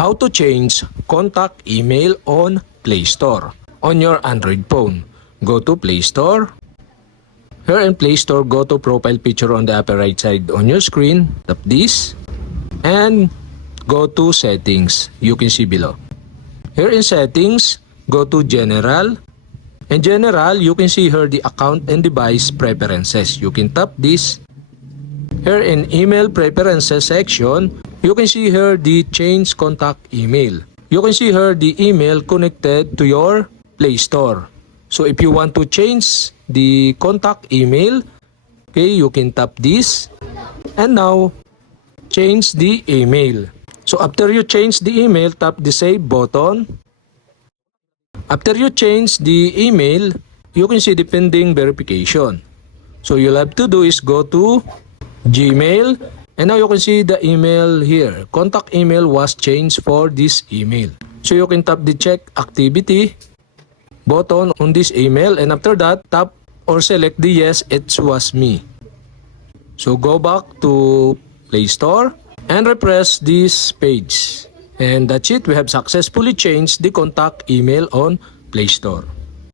How to change contact email on Play Store on your Android phone. Go to Play Store. Here in Play Store, go to profile picture on the upper right side on your screen. Tap this and go to settings. You can see below. Here in settings, go to general. In general, you can see here the account and device preferences. You can tap this. Here in email preferences section, you can see here the change contact email. You can see here the email connected to your Play Store. So if you want to change the contact email, okay, you can tap this and now change the email. So after you change the email, tap the save button. After you change the email, you can see the pending verification. So you'll have to do is go to Gmail, and now you can see the email here. Contact email was changed for this email. So you can tap the check activity button on this email, and after that, tap or select the yes, it was me. So go back to Play Store and refresh this page. And that's it. We have successfully changed the contact email on Play Store.